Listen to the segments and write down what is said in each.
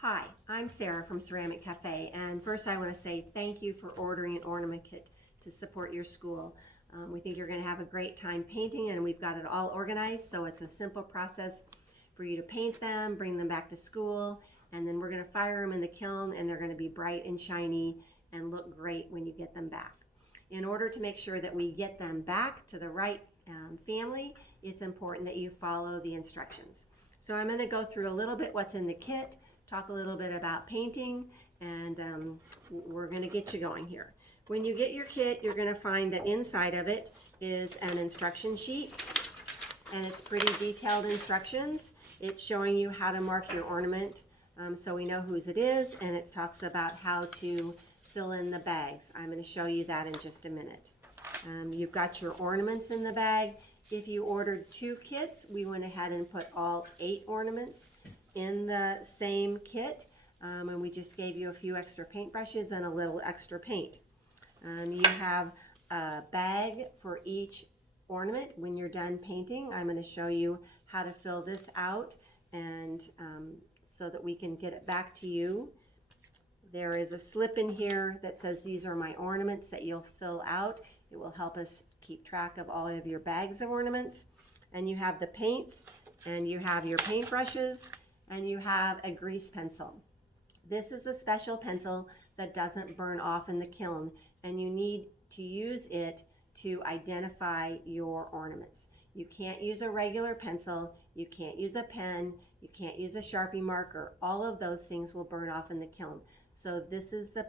Hi, I'm Sarah from Ceramic Cafe, and first I want to say thank you for ordering an ornament kit to support your school. We think you're going to have a great time painting, and we've got it all organized, so it's a simple process for you to paint them, bring them back to school, and then we're going to fire them in the kiln, and they're going to be bright and shiny and look great when you get them back. In order to make sure that we get them back to the right family, it's important that you follow the instructions. So I'm going to go through a little bit what's in the kit, talk a little bit about painting, and we're going to get you going here. When you get your kit, you're going to find that inside of it is an instruction sheet, and it's pretty detailed instructions. It's showing you how to mark your ornament so we know whose it is, and it talks about how to fill in the bags. I'm going to show you that in just a minute. You've got your ornaments in the bag. If you ordered 2 kits, we went ahead and put all 8 ornaments in the same kit, and we just gave you a few extra paintbrushes and a little extra paint. You have a bag for each ornament. When you're done painting, I'm going to show you how to fill this out, and so that we can get it back to you. There is a slip in here that says these are my ornaments that you'll fill out. It will help us keep track of all of your bags of ornaments. And you have the paints, and you have your paintbrushes, and you have a grease pencil. This is a special pencil that doesn't burn off in the kiln, and you need to use it to identify your ornaments. You can't use a regular pencil, you can't use a pen, you can't use a Sharpie marker. All of those things will burn off in the kiln. So this is the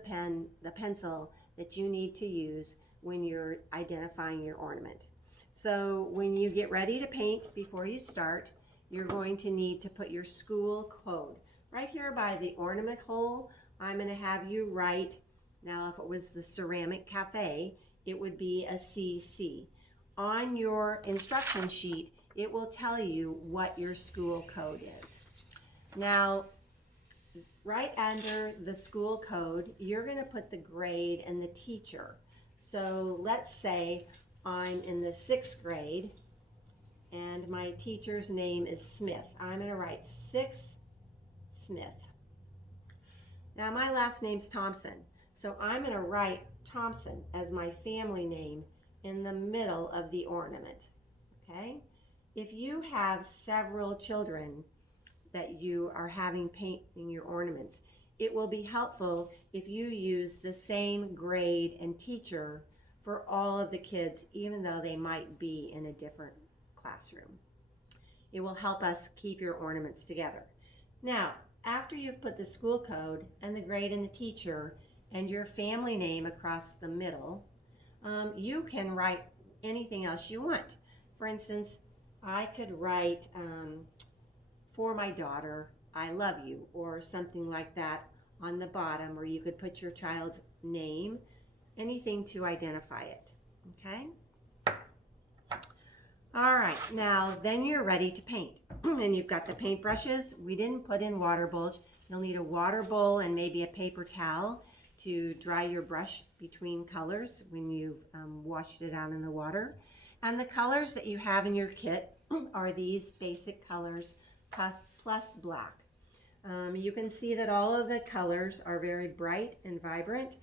pencil that you need to use when you're identifying your ornament. So when you get ready to paint, before you start, you're going to need to put your school code. Right here by the ornament hole, I'm going to have you write, now if it was the Ceramic Cafe, it would be a CC. On your instruction sheet, it will tell you what your school code is. Now, right under the school code, you're going to put the grade and the teacher. So let's say I'm in the 6th grade, and my teacher's name is Smith. I'm going to write 6 Smith. Now my last name's Thompson, so I'm going to write Thompson as my family name in the middle of the ornament. Okay? If you have several children that you are having painting your ornaments, it will be helpful if you use the same grade and teacher for all of the kids, even though they might be in a different classroom. It will help us keep your ornaments together. Now, after you've put the school code and the grade and the teacher and your family name across the middle, you can write anything else you want. For instance, I could write, for my daughter, I love you, or something like that on the bottom, or you could put your child's name, anything to identify it, okay? All right, now then you're ready to paint. And you've got the paint brushes. We didn't put in water bowls. You'll need a water bowl and maybe a paper towel to dry your brush between colors when you've washed it out in the water. And the colors that you have in your kit are these basic colors plus black. You can see that all of the colors are very bright and vibrant.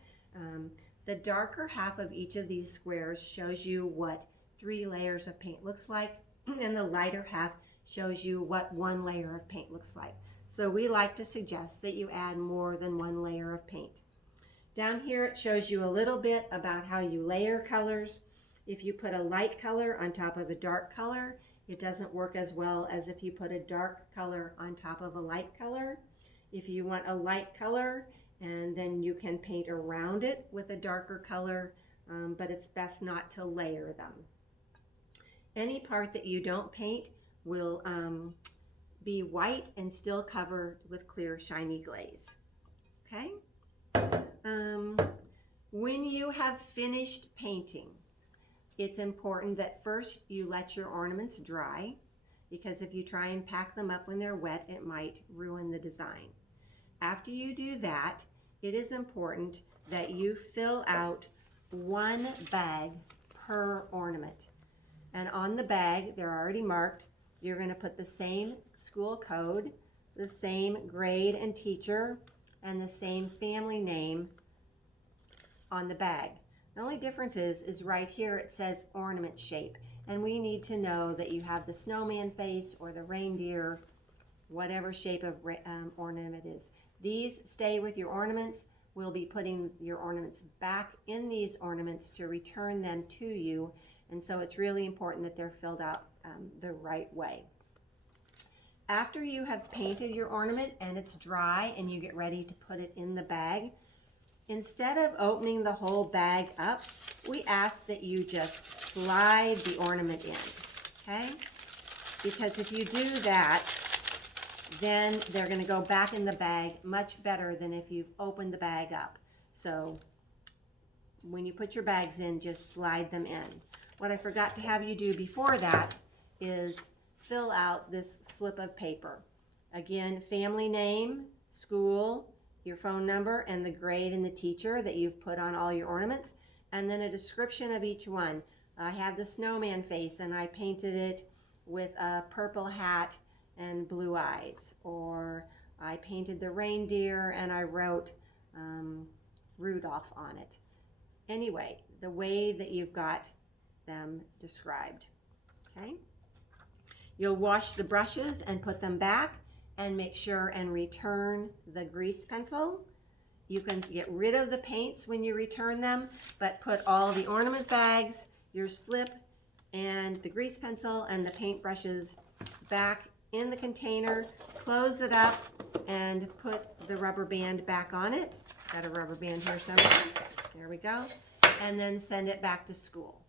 The darker half of each of these squares shows you what 3 layers of paint looks like, and the lighter half shows you what 1 layer of paint looks like. So we like to suggest that you add more than 1 layer of paint. Down here it shows you a little bit about how you layer colors. If you put a light color on top of a dark color, it doesn't work as well as if you put a dark color on top of a light color. If you want a light color, and then you can paint around it with a darker color, but it's best not to layer them. Any part that you don't paint will be white and still covered with clear, shiny glaze. Okay? When you have finished painting, it's important that first you let your ornaments dry, because if you try and pack them up when they're wet, it might ruin the design. After you do that, it is important that you fill out 1 bag per ornament. And on the bag, they're already marked. You're going to put the same school code the same grade and teacher and the same family name on the bag. The only difference is right here it says ornament shape, and we need to know that you have the snowman face or the reindeer, whatever shape of ornament it is. These stay with your ornaments. We'll be putting your ornaments back in these ornaments to return them to you, and so it's really important that they're filled out the right way. After you have painted your ornament and it's dry and you get ready to put it in the bag, instead of opening the whole bag up, we ask that you just slide the ornament in, okay? Because if you do that, then they're going to go back in the bag much better than if you've opened the bag up. So when you put your bags in, just slide them in. What I forgot to have you do before that is fill out this slip of paper. Again, family name, school, your phone number, and the grade and the teacher that you've put on all your ornaments, and then a description of each one. I have the snowman face and I painted it with a purple hat and blue eyes, or I painted the reindeer and I wrote Rudolph on it. Anyway, the way that you've got them described, okay? You'll wash the brushes and put them back, and make sure and return the grease pencil. You can get rid of the paints when you return them, but put all the ornament bags, your slip, and the grease pencil and the paint brushes back in the container, close it up, and put the rubber band back on it. Got a rubber band here somewhere. There we go. And then send it back to school.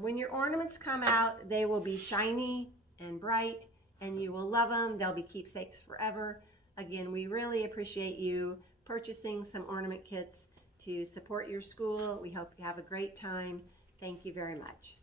When your ornaments come out, they will be shiny and bright, and you will love them. They'll be keepsakes forever. Again, we really appreciate you purchasing some ornament kits to support your school. We hope you have a great time. Thank you very much.